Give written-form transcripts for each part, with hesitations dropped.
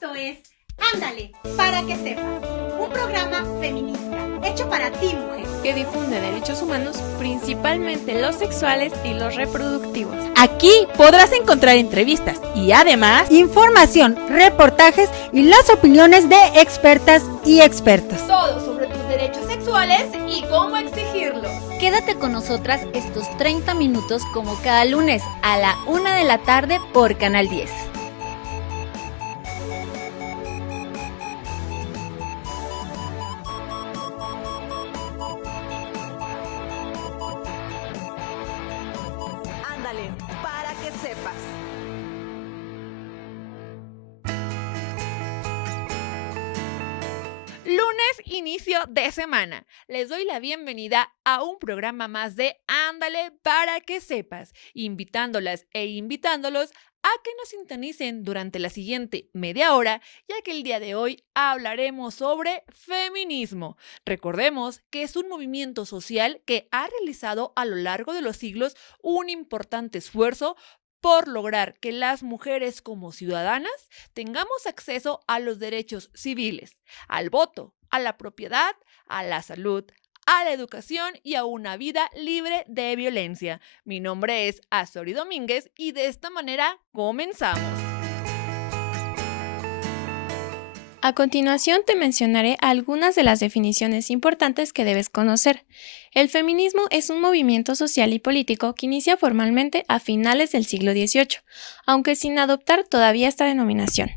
Esto es Ándale, para que sepas, un programa feminista hecho para ti, mujer, que difunde derechos humanos, principalmente los sexuales y los reproductivos. Aquí podrás encontrar entrevistas y además información, reportajes y las opiniones de expertas y expertos. Todo sobre tus derechos sexuales y cómo exigirlos. Quédate con nosotras estos 30 minutos como cada lunes a la 1 de la tarde por Canal 10. Ándale, para que sepas. Lunes, inicio de semana. Les doy la bienvenida a un programa más de Ándale para que sepas, invitándolas e invitándolos a que nos sintonicen durante la siguiente media hora, ya que el día de hoy hablaremos sobre feminismo. Recordemos que es un movimiento social que ha realizado a lo largo de los siglos un importante esfuerzo por lograr que las mujeres como ciudadanas tengamos acceso a los derechos civiles, al voto, a la propiedad, a la salud, a la educación y a una vida libre de violencia. Mi nombre es Azori Domínguez y de esta manera comenzamos. A continuación te mencionaré algunas de las definiciones importantes que debes conocer. El feminismo es un movimiento social y político que inicia formalmente a finales del siglo XVIII, aunque sin adoptar todavía esta denominación.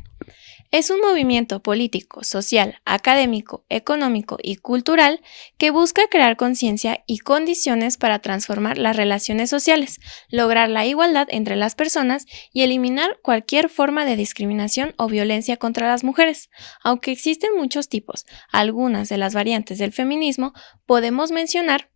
Es un movimiento político, social, académico, económico y cultural que busca crear conciencia y condiciones para transformar las relaciones sociales, lograr la igualdad entre las personas y eliminar cualquier forma de discriminación o violencia contra las mujeres. Aunque existen muchos tipos, algunas de las variantes del feminismo podemos mencionar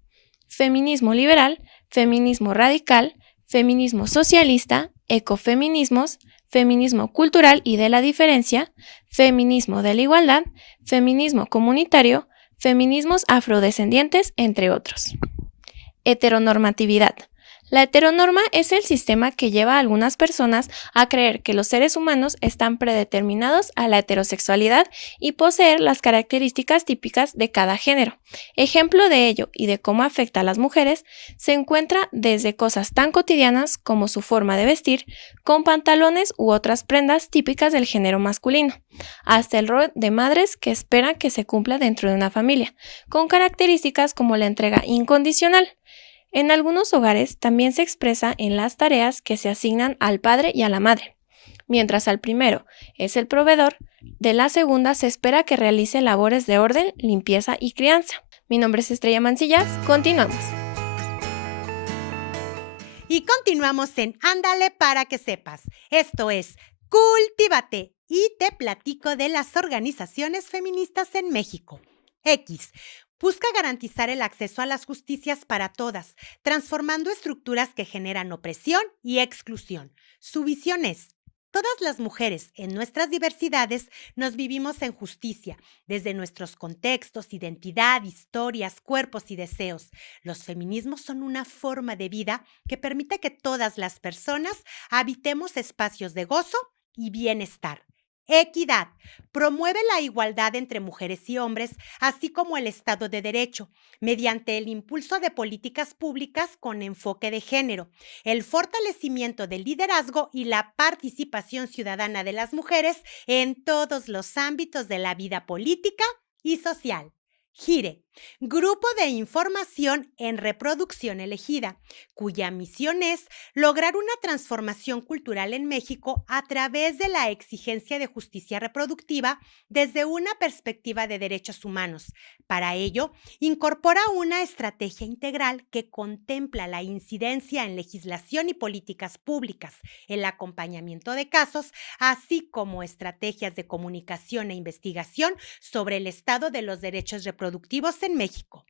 feminismo liberal, feminismo radical, feminismo socialista, ecofeminismos, feminismo cultural y de la diferencia, feminismo de la igualdad, feminismo comunitario, feminismos afrodescendientes, entre otros. Heteronormatividad. La heteronorma es el sistema que lleva a algunas personas a creer que los seres humanos están predeterminados a la heterosexualidad y poseer las características típicas de cada género. Ejemplo de ello y de cómo afecta a las mujeres se encuentra desde cosas tan cotidianas como su forma de vestir, con pantalones u otras prendas típicas del género masculino, hasta el rol de madres que esperan que se cumpla dentro de una familia, con características como la entrega incondicional. En algunos hogares también se expresa en las tareas que se asignan al padre y a la madre. Mientras al primero es el proveedor, de la segunda se espera que realice labores de orden, limpieza y crianza. Mi nombre es Estrella Mancillas, continuamos. y continuamos en Ándale para que sepas. Esto es Cultívate y te platico de las organizaciones feministas en México. X. Busca garantizar el acceso a las justicias para todas, transformando estructuras que generan opresión y exclusión. Su visión es: todas las mujeres, en nuestras diversidades, nos vivimos en justicia, desde nuestros contextos, identidad, historias, cuerpos y deseos. Los feminismos son una forma de vida que permite que todas las personas habitemos espacios de gozo y bienestar. Equidad. Promueve la igualdad entre mujeres y hombres, así como el Estado de Derecho, mediante el impulso de políticas públicas con enfoque de género, el fortalecimiento del liderazgo y la participación ciudadana de las mujeres en todos los ámbitos de la vida política y social. GIRE, Grupo de Información en Reproducción Elegida, cuya misión es lograr una transformación cultural en México a través de la exigencia de justicia reproductiva desde una perspectiva de derechos humanos. Para ello, incorpora una estrategia integral que contempla la incidencia en legislación y políticas públicas, el acompañamiento de casos, así como estrategias de comunicación e investigación sobre el estado de los derechos reproductivos en México.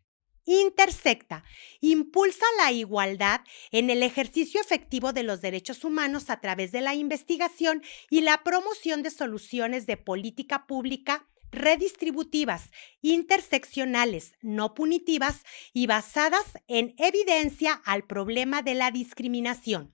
Intersecta. Impulsa la igualdad en el ejercicio efectivo de los derechos humanos a través de la investigación y la promoción de soluciones de política pública redistributivas, interseccionales, no punitivas y basadas en evidencia al problema de la discriminación.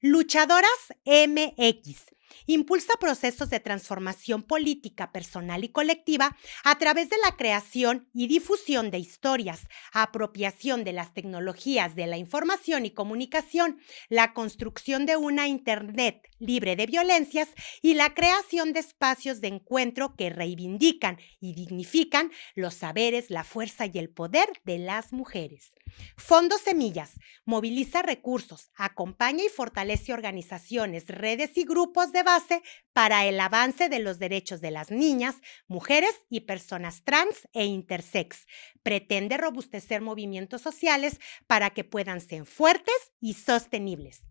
Luchadoras MX. impulsa procesos de transformación política, personal y colectiva a través de la creación y difusión de historias, apropiación de las tecnologías de la información y comunicación, la construcción de una Internet libre de violencias y la creación de espacios de encuentro que reivindican y dignifican los saberes, la fuerza y el poder de las mujeres. Fondo Semillas moviliza recursos, acompaña y fortalece organizaciones, redes y grupos de base para el avance de los derechos de las niñas, mujeres y personas trans e intersex. Pretende robustecer movimientos sociales para que puedan ser fuertes y sostenibles.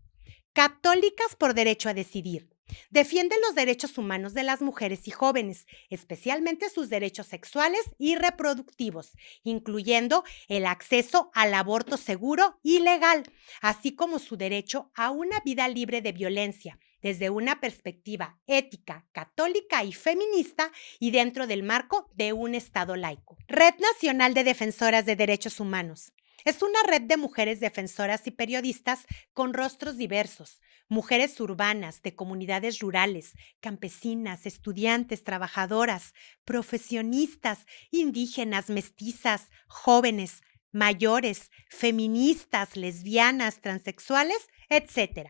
Católicas por Derecho a Decidir. Defiende los derechos humanos de las mujeres y jóvenes, especialmente sus derechos sexuales y reproductivos, incluyendo el acceso al aborto seguro y legal, así como su derecho a una vida libre de violencia, desde una perspectiva ética, católica y feminista y dentro del marco de un Estado laico. Red Nacional de Defensoras de Derechos Humanos. Es una red de mujeres defensoras y periodistas con rostros diversos, mujeres urbanas, de comunidades rurales, campesinas, estudiantes, trabajadoras, profesionistas, indígenas, mestizas, jóvenes, mayores, feministas, lesbianas, transexuales, etc.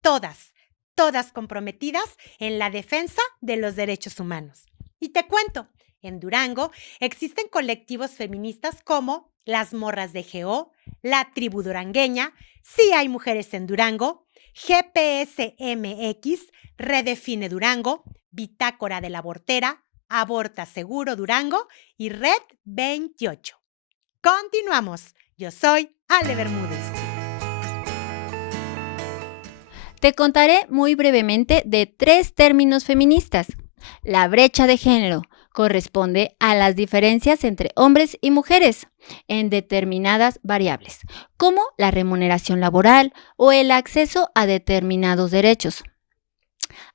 Todas comprometidas en la defensa de los derechos humanos. Y te cuento, en Durango existen colectivos feministas como Las Morras de GO, La Tribu Durangueña, Sí Hay Mujeres en Durango, GPS MX, Redefine Durango, Bitácora de la Abortera, Aborta Seguro Durango y Red 28. Continuamos. Yo soy Ale Bermúdez. Te contaré muy brevemente de 3 términos feministas. La brecha de género corresponde a las diferencias entre hombres y mujeres en determinadas variables, como la remuneración laboral o el acceso a determinados derechos.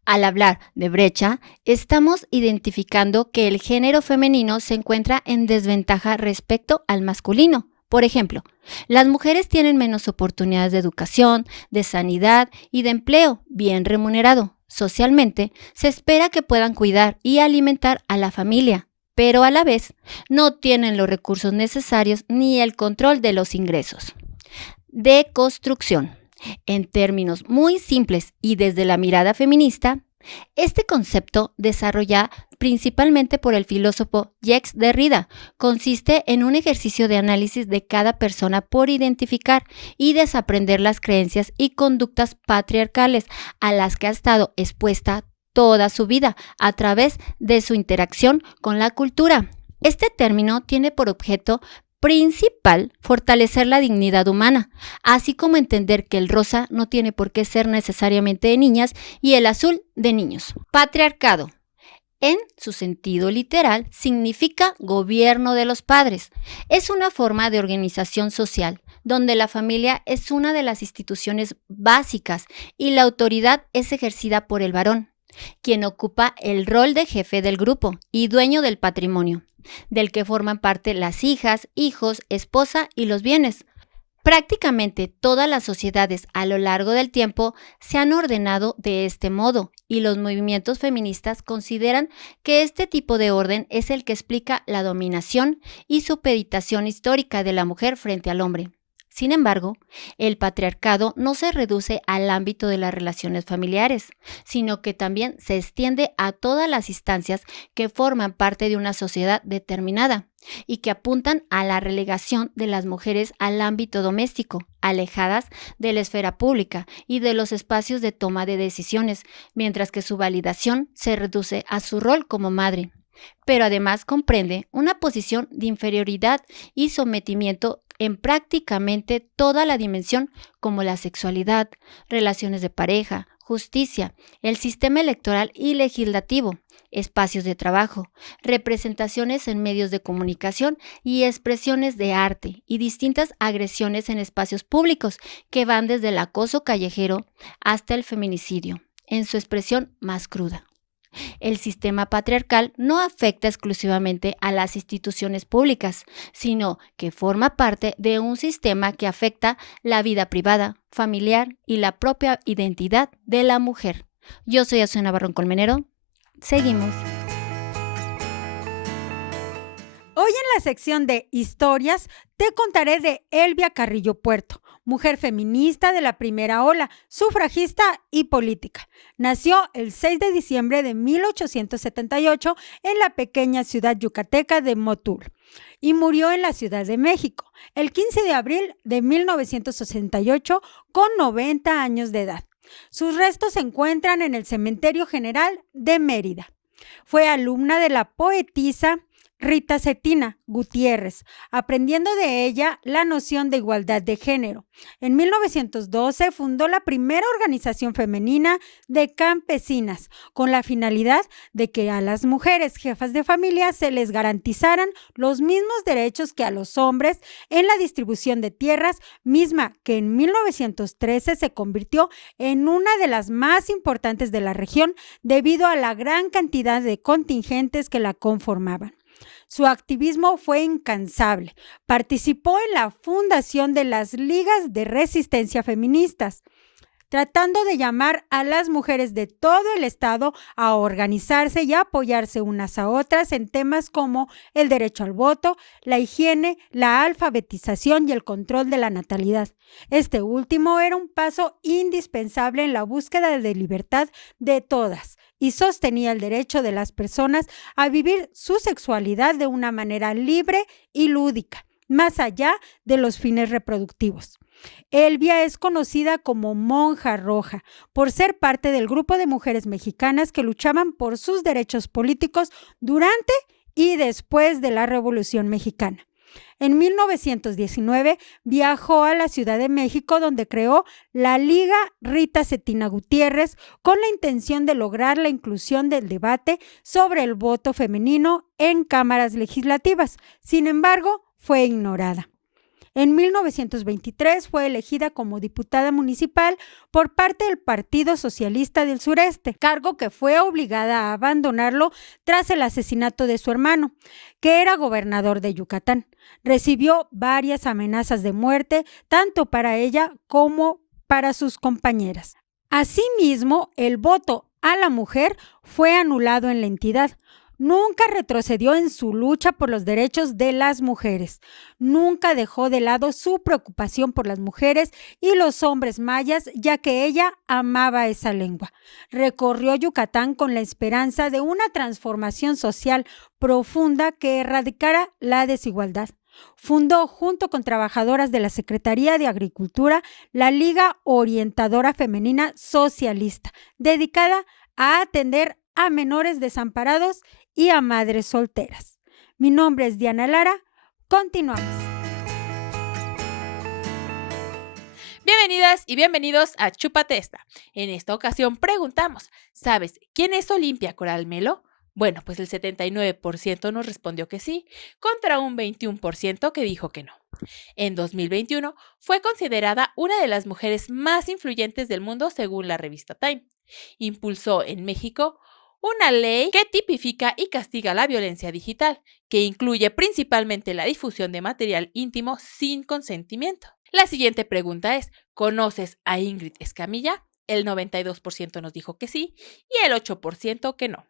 Al hablar de brecha, estamos identificando que el género femenino se encuentra en desventaja respecto al masculino. Por ejemplo, las mujeres tienen menos oportunidades de educación, de sanidad y de empleo bien remunerado. Socialmente, se espera que puedan cuidar y alimentar a la familia, pero a la vez no tienen los recursos necesarios ni el control de los ingresos. Deconstrucción. En términos muy simples y desde la mirada feminista, este concepto, desarrollado principalmente por el filósofo Jacques Derrida, consiste en un ejercicio de análisis de cada persona por identificar y desaprender las creencias y conductas patriarcales a las que ha estado expuesta toda su vida a través de su interacción con la cultura. Este término tiene por objeto principal fortalecer la dignidad humana, así como entender que el rosa no tiene por qué ser necesariamente de niñas y el azul de niños. Patriarcado, en su sentido literal, significa gobierno de los padres. Es una forma de organización social donde la familia es una de las instituciones básicas y la autoridad es ejercida por el varón, quien ocupa el rol de jefe del grupo y dueño del patrimonio, del que forman parte las hijas, hijos, esposa y los bienes. Prácticamente todas las sociedades a lo largo del tiempo se han ordenado de este modo y los movimientos feministas consideran que este tipo de orden es el que explica la dominación y supeditación histórica de la mujer frente al hombre. Sin embargo, el patriarcado no se reduce al ámbito de las relaciones familiares, sino que también se extiende a todas las instancias que forman parte de una sociedad determinada y que apuntan a la relegación de las mujeres al ámbito doméstico, alejadas de la esfera pública y de los espacios de toma de decisiones, mientras que su validación se reduce a su rol como madre. Pero además comprende una posición de inferioridad y sometimiento en prácticamente toda la dimensión como la sexualidad, relaciones de pareja, justicia, el sistema electoral y legislativo, espacios de trabajo, representaciones en medios de comunicación y expresiones de arte y distintas agresiones en espacios públicos que van desde el acoso callejero hasta el feminicidio, en su expresión más cruda. El sistema patriarcal no afecta exclusivamente a las instituciones públicas, sino que forma parte de un sistema que afecta la vida privada, familiar y la propia identidad de la mujer. Yo soy Azucena Barrón Colmenero. Seguimos. Hoy en la sección de historias te contaré de Elvia Carrillo Puerto, mujer feminista de la primera ola, sufragista y política. Nació el 6 de diciembre de 1878 en la pequeña ciudad yucateca de Motul y murió en la Ciudad de México el 15 de abril de 1968 con 90 años de edad. Sus restos se encuentran en el Cementerio General de Mérida. Fue alumna de la poetisa Rita Cetina Gutiérrez, aprendiendo de ella la noción de igualdad de género. En 1912 fundó la primera organización femenina de campesinas, con la finalidad de que a las mujeres jefas de familia se les garantizaran los mismos derechos que a los hombres en la distribución de tierras, misma que en 1913 se convirtió en una de las más importantes de la región debido a la gran cantidad de contingentes que la conformaban. Su activismo fue incansable. Participó en la fundación de las ligas de resistencia feministas, tratando de llamar a las mujeres de todo el estado a organizarse y a apoyarse unas a otras en temas como el derecho al voto, la higiene, la alfabetización y el control de la natalidad. Este último era un paso indispensable en la búsqueda de libertad de todas y sostenía el derecho de las personas a vivir su sexualidad de una manera libre y lúdica, más allá de los fines reproductivos. Elvia es conocida como Monja Roja por ser parte del grupo de mujeres mexicanas que luchaban por sus derechos políticos durante y después de la Revolución Mexicana. En 1919 viajó a la Ciudad de México, donde creó la Liga Rita Cetina Gutiérrez con la intención de lograr la inclusión del debate sobre el voto femenino en cámaras legislativas. Sin embargo, fue ignorada. En 1923 fue elegida como diputada municipal por parte del Partido Socialista del Sureste, cargo que fue obligada a abandonarlo tras el asesinato de su hermano, que era gobernador de Yucatán. Recibió varias amenazas de muerte, tanto para ella como para sus compañeras. Asimismo, el voto a la mujer fue anulado en la entidad. Nunca retrocedió en su lucha por los derechos de las mujeres. Nunca dejó de lado su preocupación por las mujeres y los hombres mayas, ya que ella amaba esa lengua. Recorrió Yucatán con la esperanza de una transformación social profunda que erradicara la desigualdad. Fundó, junto con trabajadoras de la Secretaría de Agricultura, la Liga Orientadora Femenina Socialista, dedicada a atender a menores desamparados y a madres solteras. Mi nombre es Diana Lara. Continuamos. Bienvenidas y bienvenidos a Chúpate Esta. En esta ocasión preguntamos, ¿sabes quién es Olimpia Coral Melo? Bueno, pues el 79% nos respondió que sí, contra un 21% que dijo que no. En 2021 fue considerada una de las mujeres más influyentes del mundo según la revista Time. Impulsó en México una ley que tipifica y castiga la violencia digital, que incluye principalmente la difusión de material íntimo sin consentimiento. La siguiente pregunta es, ¿conoces a Ingrid Escamilla? El 92% nos dijo que sí y el 8% que no.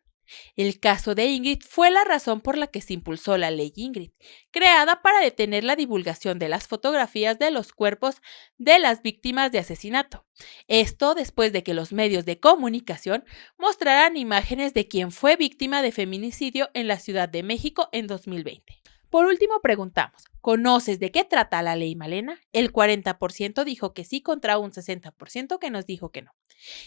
El caso de Ingrid fue la razón por la que se impulsó la Ley Ingrid, creada para detener la divulgación de las fotografías de los cuerpos de las víctimas de asesinato. Esto después de que los medios de comunicación mostraran imágenes de quien fue víctima de feminicidio en la Ciudad de México en 2020. Por último, preguntamos, ¿conoces de qué trata la Ley Malena? El 40% dijo que sí contra un 60% que nos dijo que no.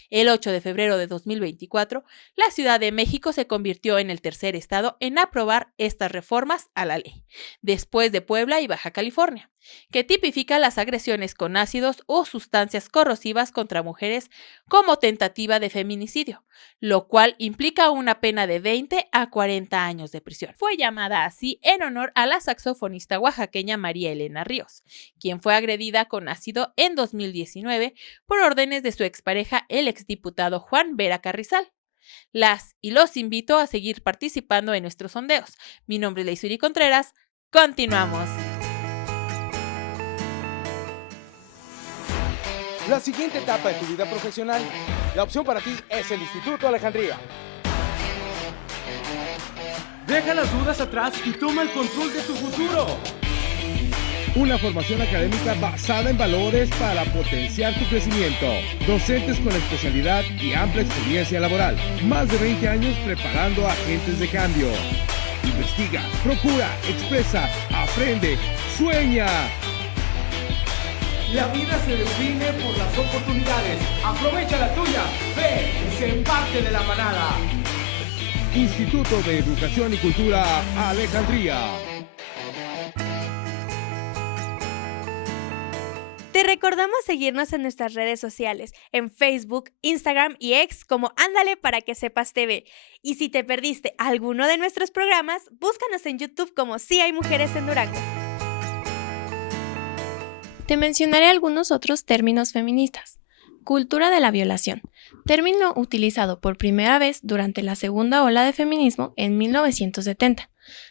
El 8 de febrero de 2024, la Ciudad de México se convirtió en el tercer estado en aprobar estas reformas a la ley, después de Puebla y Baja California, que tipifica las agresiones con ácidos o sustancias corrosivas contra mujeres como tentativa de feminicidio, lo cual implica una pena de 20 a 40 años de prisión. Fue llamada así en honor a la saxofonista oaxaqueña María Elena Ríos, quien fue agredida con ácido en 2019 por órdenes de su expareja, el exdiputado Juan Vera Carrizal. Las y los invito a seguir participando en nuestros sondeos. Mi nombre es Leisuri Contreras. Continuamos. la siguiente etapa de tu vida profesional. La opción para ti es el Instituto Alejandría. Deja las dudas atrás y toma el control de tu futuro. Una formación académica basada en valores para potenciar tu crecimiento. Docentes con especialidad y amplia experiencia laboral. Más de 20 años preparando a agentes de cambio. Investiga, procura, expresa, aprende, sueña. La vida se define por las oportunidades. Aprovecha la tuya. Ve y sé parte de la manada. Instituto de Educación y Cultura Alejandría. Te recordamos seguirnos en nuestras redes sociales, en Facebook, Instagram y X como Ándale para que sepas TV. Y si te perdiste alguno de nuestros programas, búscanos en YouTube como Sí hay mujeres en Durango. Te mencionaré algunos otros términos feministas. Cultura de la violación, término utilizado por primera vez durante la segunda ola de feminismo en 1970.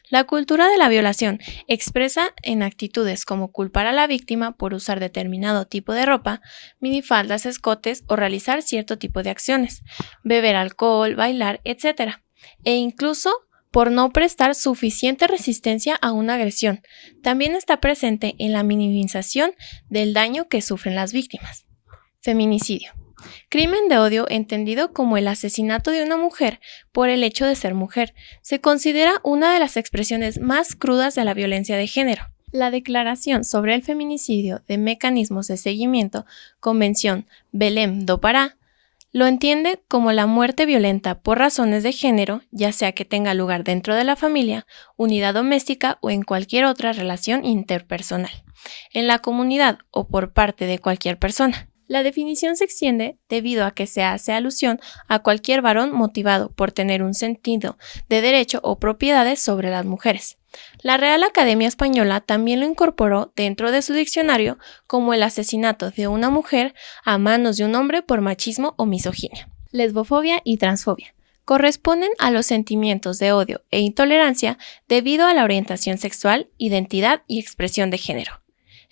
La cultura de la violación expresa en actitudes como culpar a la víctima por usar determinado tipo de ropa, minifaldas, escotes o realizar cierto tipo de acciones, beber alcohol, bailar, etc. E incluso por no prestar suficiente resistencia a una agresión. También está presente en la minimización del daño que sufren las víctimas. Feminicidio. Crimen de odio entendido como el asesinato de una mujer por el hecho de ser mujer. Se considera una de las expresiones más crudas de la violencia de género. La Declaración sobre el Feminicidio de Mecanismos de Seguimiento, Convención Belém do Pará, lo entiende como la muerte violenta por razones de género, ya sea que tenga lugar dentro de la familia, unidad doméstica o en cualquier otra relación interpersonal, en la comunidad o por parte de cualquier persona. La definición se extiende debido a que se hace alusión a cualquier varón motivado por tener un sentido de derecho o propiedades sobre las mujeres. La Real Academia Española también lo incorporó dentro de su diccionario como el asesinato de una mujer a manos de un hombre por machismo o misoginia. Lesbofobia y transfobia corresponden a los sentimientos de odio e intolerancia debido a la orientación sexual, identidad y expresión de género.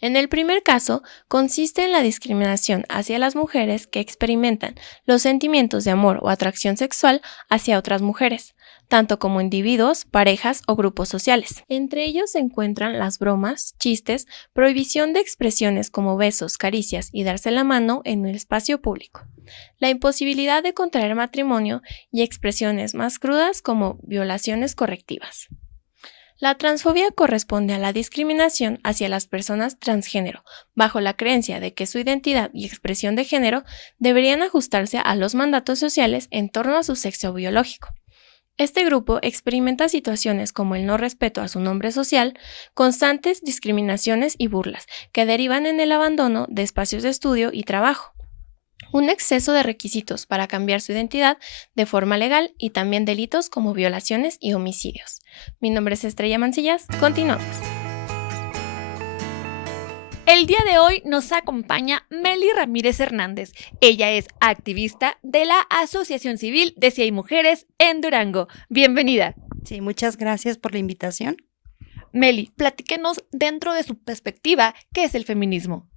En el primer caso, consiste en la discriminación hacia las mujeres que experimentan los sentimientos de amor o atracción sexual hacia otras mujeres, tanto como individuos, parejas o grupos sociales. Entre ellos se encuentran las bromas, chistes, prohibición de expresiones como besos, caricias y darse la mano en el espacio público, la imposibilidad de contraer matrimonio y expresiones más crudas como violaciones correctivas. La transfobia corresponde a la discriminación hacia las personas transgénero, bajo la creencia de que su identidad y expresión de género deberían ajustarse a los mandatos sociales en torno a su sexo biológico. Este grupo experimenta situaciones como el no respeto a su nombre social, constantes discriminaciones y burlas, que derivan en el abandono de espacios de estudio y trabajo, un exceso de requisitos para cambiar su identidad de forma legal y también delitos como violaciones y homicidios. Mi nombre es Estrella Mancillas, continuamos. El día de hoy nos acompaña Meli Ramírez Hernández. Ella es activista de la Asociación Civil de Si hay Mujeres en Durango. Bienvenida. Sí, muchas gracias por la invitación. Meli, platíquenos dentro de su perspectiva, ¿qué es el feminismo?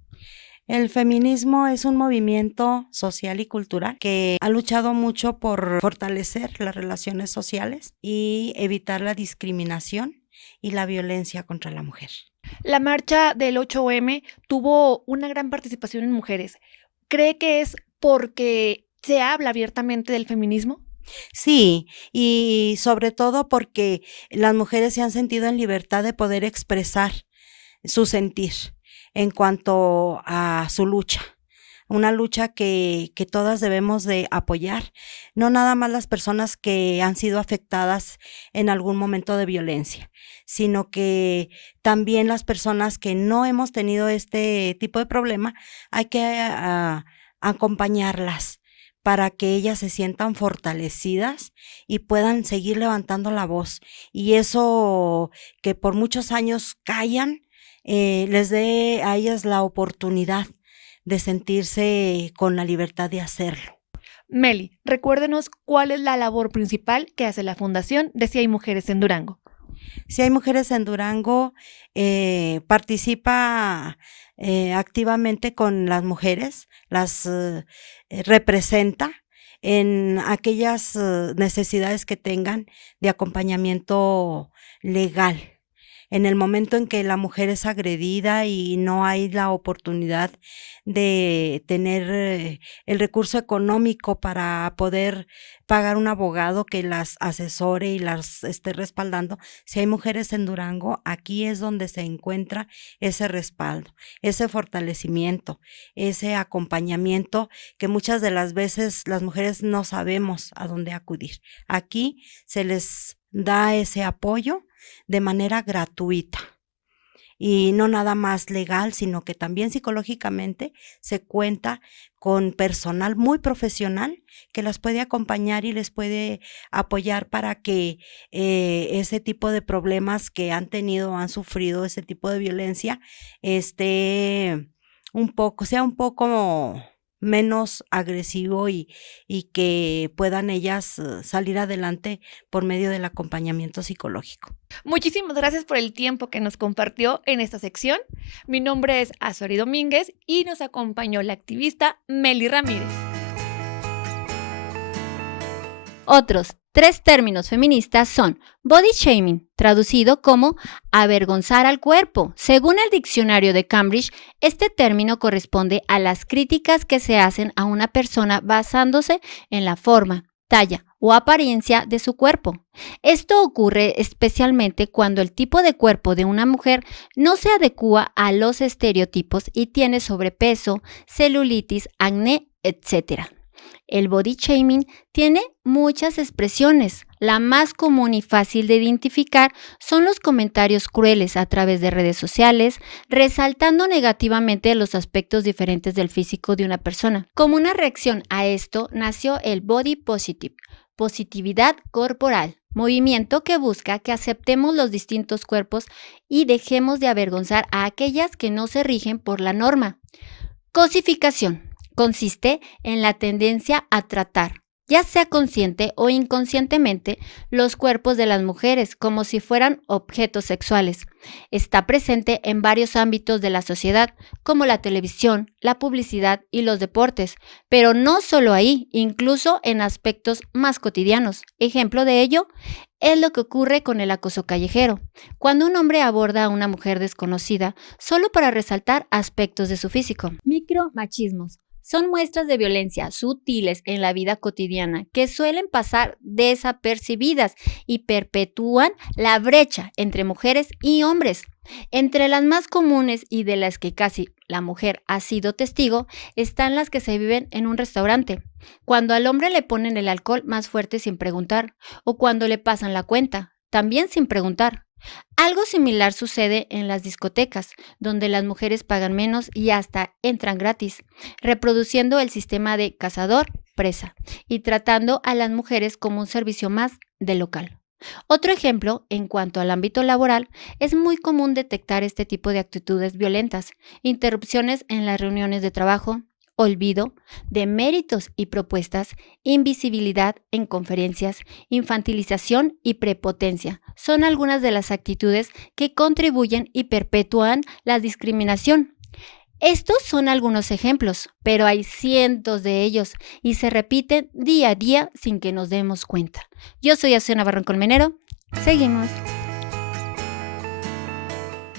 El feminismo es un movimiento social y cultural que ha luchado mucho por fortalecer las relaciones sociales y evitar la discriminación y la violencia contra la mujer. La marcha del 8M tuvo una gran participación en mujeres. ¿Cree que es porque se habla abiertamente del feminismo? Sí, y sobre todo porque las mujeres se han sentido en libertad de poder expresar su sentir en cuanto a su lucha. Una lucha que todas debemos de apoyar, no nada más las personas que han sido afectadas en algún momento de violencia, sino que también las personas que no hemos tenido este tipo de problema, hay que acompañarlas para que ellas se sientan fortalecidas y puedan seguir levantando la voz. Y eso que por muchos años callan, les dé a ellas la oportunidad de sentirse con la libertad de hacerlo. Meli, recuérdenos cuál es la labor principal que hace la Fundación de Si hay Mujeres en Durango. Sí hay mujeres en Durango, participa activamente con las mujeres, las representa en aquellas necesidades que tengan de acompañamiento legal. En el momento en que la mujer es agredida y no hay la oportunidad de tener el recurso económico para poder pagar un abogado que las asesore y las esté respaldando, si hay mujeres en Durango, aquí es donde se encuentra ese respaldo, ese fortalecimiento, ese acompañamiento que muchas de las veces las mujeres no sabemos a dónde acudir. Aquí se les da ese apoyo de manera gratuita y no nada más legal, sino que también psicológicamente se cuenta con personal muy profesional que las puede acompañar y les puede apoyar para que ese tipo de problemas que han tenido o han sufrido, ese tipo de violencia, sea un poco menos agresivo y que puedan ellas salir adelante por medio del acompañamiento psicológico. Muchísimas gracias por el tiempo que nos compartió en esta sección. Mi nombre es Azori Domínguez y nos acompañó la activista Meli Ramírez. Otros 3 términos feministas son body shaming, traducido como avergonzar al cuerpo. Según el diccionario de Cambridge, este término corresponde a las críticas que se hacen a una persona basándose en la forma, talla o apariencia de su cuerpo. Esto ocurre especialmente cuando el tipo de cuerpo de una mujer no se adecua a los estereotipos y tiene sobrepeso, celulitis, acné, etc. El body shaming tiene muchas expresiones. La más común y fácil de identificar son los comentarios crueles a través de redes sociales, resaltando negativamente los aspectos diferentes del físico de una persona. Como una reacción a esto nació el body positive, positividad corporal, movimiento que busca que aceptemos los distintos cuerpos y dejemos de avergonzar a aquellas que no se rigen por la norma. Cosificación. Consiste en la tendencia a tratar, ya sea consciente o inconscientemente, los cuerpos de las mujeres como si fueran objetos sexuales. Está presente en varios ámbitos de la sociedad, como la televisión, la publicidad y los deportes, pero no solo ahí, incluso en aspectos más cotidianos. Ejemplo de ello es lo que ocurre con el acoso callejero, cuando un hombre aborda a una mujer desconocida solo para resaltar aspectos de su físico. Micromachismos. Son muestras de violencia sutiles en la vida cotidiana que suelen pasar desapercibidas y perpetúan la brecha entre mujeres y hombres. Entre las más comunes y de las que casi la mujer ha sido testigo están las que se viven en un restaurante, cuando al hombre le ponen el alcohol más fuerte sin preguntar, o cuando le pasan la cuenta, también sin preguntar. Algo similar sucede en las discotecas, donde las mujeres pagan menos y hasta entran gratis, reproduciendo el sistema de cazador-presa y tratando a las mujeres como un servicio más del local. Otro ejemplo, en cuanto al ámbito laboral, es muy común detectar este tipo de actitudes violentas, interrupciones en las reuniones de trabajo, olvido de méritos y propuestas, invisibilidad en conferencias, infantilización y prepotencia. Son algunas de las actitudes que contribuyen y perpetúan la discriminación. Estos son algunos ejemplos, pero hay cientos de ellos y se repiten día a día sin que nos demos cuenta. Yo soy Azucena Barrón Colmenero. Seguimos.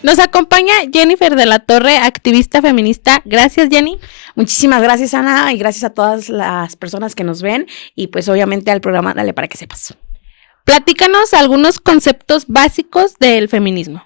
Nos acompaña Jennifer de la Torre, activista feminista. Gracias, Jenny. Muchísimas gracias, Ana, y gracias a todas las personas que nos ven y pues obviamente al programa Dale para que sepas. Platícanos algunos conceptos básicos del feminismo.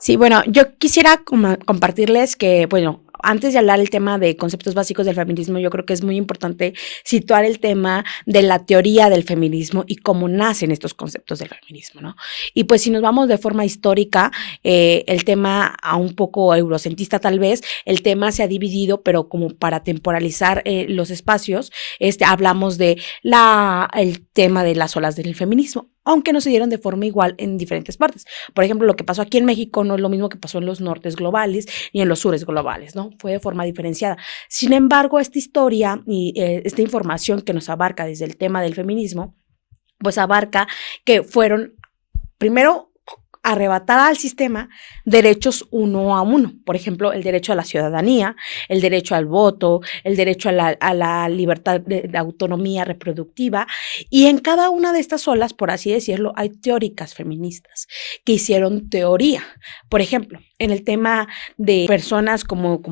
Sí, bueno, yo quisiera compartirles que, bueno, antes de hablar el tema de conceptos básicos del feminismo, yo creo que es muy importante situar el tema de la teoría del feminismo y cómo nacen estos conceptos del feminismo, ¿no? Y pues si nos vamos de forma histórica, el tema a un poco eurocentrista tal vez, el tema se ha dividido, pero como para temporalizar los espacios, hablamos de el tema de las olas del feminismo, aunque no se dieron de forma igual en diferentes partes. Por ejemplo, lo que pasó aquí en México no es lo mismo que pasó en los nortes globales y en los sures globales, ¿no? Fue de forma diferenciada. Sin embargo, esta historia y esta información que nos abarca desde el tema del feminismo, pues abarca que fueron, primero, arrebatar al sistema derechos uno a uno. Por ejemplo, el derecho a la ciudadanía, el derecho al voto, el derecho a la libertad de autonomía reproductiva. Y en cada una de estas olas, por así decirlo, hay teóricas feministas que hicieron teoría. Por ejemplo, en el tema de personas como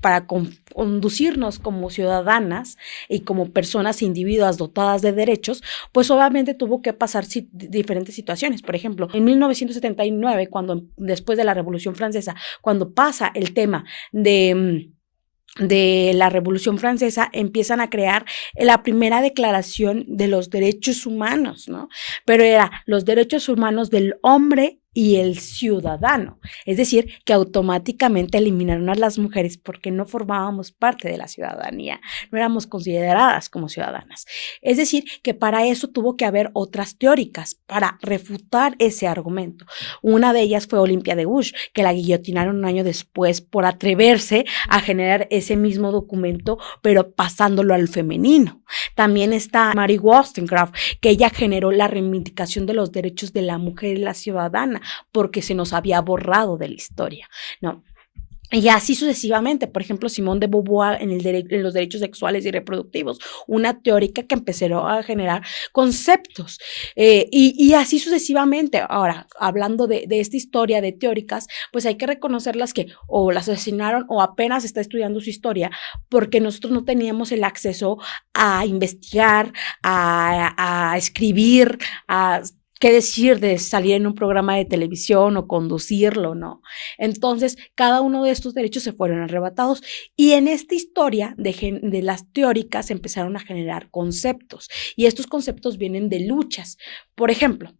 para conducirnos como ciudadanas y como personas individuas dotadas de derechos, pues obviamente tuvo que pasar diferentes situaciones. Por ejemplo, en 1979, después de la Revolución Francesa, cuando pasa el tema de la Revolución Francesa, empiezan a crear la primera declaración de los derechos humanos, ¿no? Pero era los derechos humanos del hombre y el ciudadano, es decir, que automáticamente eliminaron a las mujeres porque no formábamos parte de la ciudadanía, no éramos consideradas como ciudadanas. Es decir, que para eso tuvo que haber otras teóricas para refutar ese argumento. Una de ellas fue Olympia de Gouges, que la guillotinaron un año después por atreverse a generar ese mismo documento, pero pasándolo al femenino. También está Mary Wollstonecraft, que ella generó la reivindicación de los derechos de la mujer y la ciudadana, porque se nos había borrado de la historia, ¿no? Y así sucesivamente. Por ejemplo, Simone de Beauvoir en los derechos sexuales y reproductivos, una teórica que empezó a generar conceptos, y así sucesivamente. Ahora, hablando de esta historia de teóricas, pues hay que reconocerlas que o las asesinaron o apenas está estudiando su historia, porque nosotros no teníamos el acceso a investigar, a escribir, qué decir de salir en un programa de televisión o conducirlo, ¿no? Entonces, cada uno de estos derechos se fueron arrebatados y en esta historia de las teóricas empezaron a generar conceptos y estos conceptos vienen de luchas. Por ejemplo,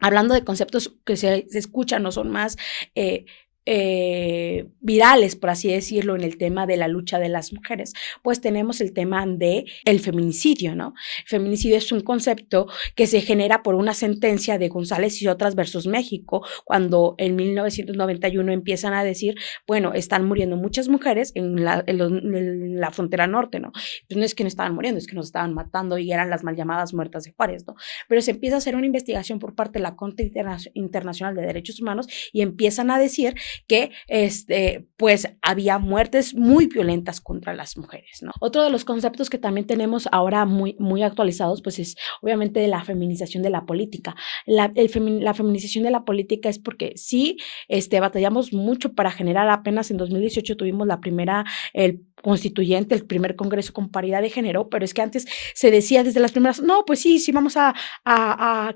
hablando de conceptos que se escuchan, no son más virales, por así decirlo, en el tema de la lucha de las mujeres, pues tenemos el tema de el feminicidio, ¿no? El feminicidio es un concepto que se genera por una sentencia de González y otras versus México, cuando en 1991 empiezan a decir, bueno, están muriendo muchas mujeres en la frontera norte, ¿no? Pues no es que no estaban muriendo, es que nos estaban matando y eran las mal llamadas muertas de Juárez, ¿no? Pero se empieza a hacer una investigación por parte de la Corte Internacional de Derechos Humanos y empiezan a decir que pues había muertes muy violentas contra las mujeres, ¿no? Otro de los conceptos que también tenemos ahora muy, muy actualizados, pues es obviamente de la feminización de la política. La feminización de la política es porque sí, batallamos mucho para generar, apenas en 2018 tuvimos el constituyente, el primer congreso con paridad de género, pero es que antes se decía desde las primeras, no, pues sí, vamos a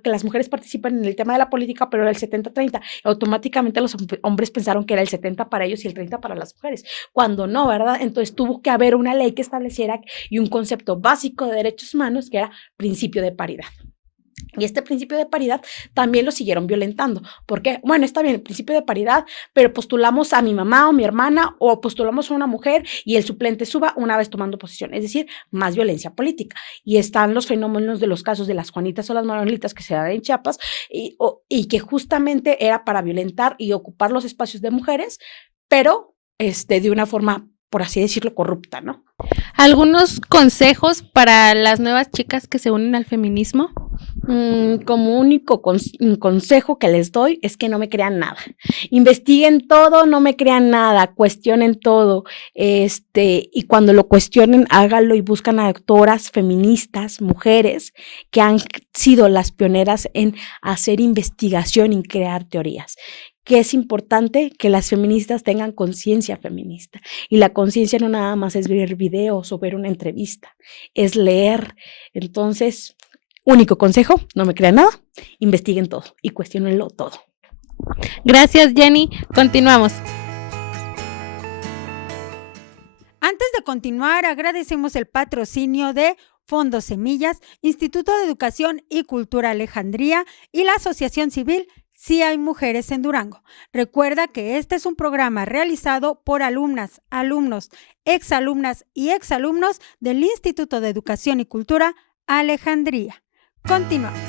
que las mujeres participen en el tema de la política, pero era el 70-30, automáticamente los hombres pensaron que era el 70 para ellos y el 30 para las mujeres, cuando no, ¿verdad? Entonces tuvo que haber una ley que estableciera y un concepto básico de derechos humanos que era principio de paridad. Y este principio de paridad también lo siguieron violentando. ¿Por qué? Bueno, está bien el principio de paridad, pero postulamos a mi mamá o mi hermana o postulamos a una mujer y el suplente suba una vez tomando posición. Es decir, más violencia política. Y están los fenómenos de los casos de las Juanitas o las Manolitas que se dan en Chiapas y que justamente era para violentar y ocupar los espacios de mujeres, pero de una forma, por así decirlo, corrupta, ¿no? ¿Algunos consejos para las nuevas chicas que se unen al feminismo? Como único consejo que les doy es que no me crean nada. Investiguen todo, no me crean nada, cuestionen todo. Y cuando lo cuestionen, háganlo y buscan a autoras feministas, mujeres, que han sido las pioneras en hacer investigación y crear teorías. Que es importante que las feministas tengan conciencia feminista. Y la conciencia no nada más es ver videos o ver una entrevista, es leer. Entonces, único consejo, no me crean nada, investiguen todo y cuestionenlo todo. Gracias, Jenny. Continuamos. Antes de continuar, agradecemos el patrocinio de Fondo Semillas, Instituto de Educación y Cultura Alejandría y la Asociación Civil Sí Hay Mujeres en Durango. Recuerda que este es un programa realizado por alumnas, alumnos, exalumnas y exalumnos del Instituto de Educación y Cultura Alejandría. Continuamos.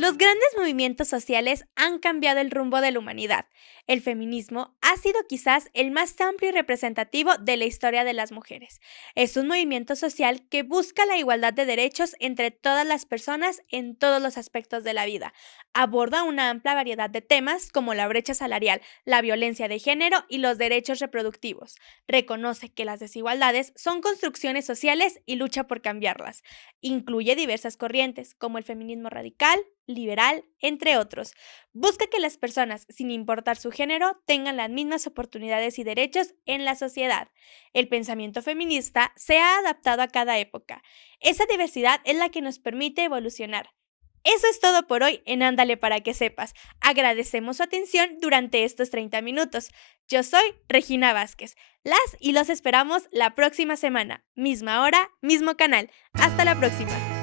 Los grandes movimientos sociales han cambiado el rumbo de la humanidad. El feminismo ha sido quizás el más amplio y representativo de la historia de las mujeres. Es un movimiento social que busca la igualdad de derechos entre todas las personas en todos los aspectos de la vida. Aborda una amplia variedad de temas como la brecha salarial, la violencia de género y los derechos reproductivos. Reconoce que las desigualdades son construcciones sociales y lucha por cambiarlas. Incluye diversas corrientes como el feminismo radical, liberal, entre otros. Busca que las personas, sin importar su género, tengan las mismas oportunidades y derechos en la sociedad. El pensamiento feminista se ha adaptado a cada época. Esa diversidad es la que nos permite evolucionar. Eso es todo por hoy en Ándale para que sepas. Agradecemos su atención durante estos 30 minutos. Yo soy Regina Vázquez. Las y los esperamos la próxima semana. Misma hora, mismo canal. Hasta la próxima.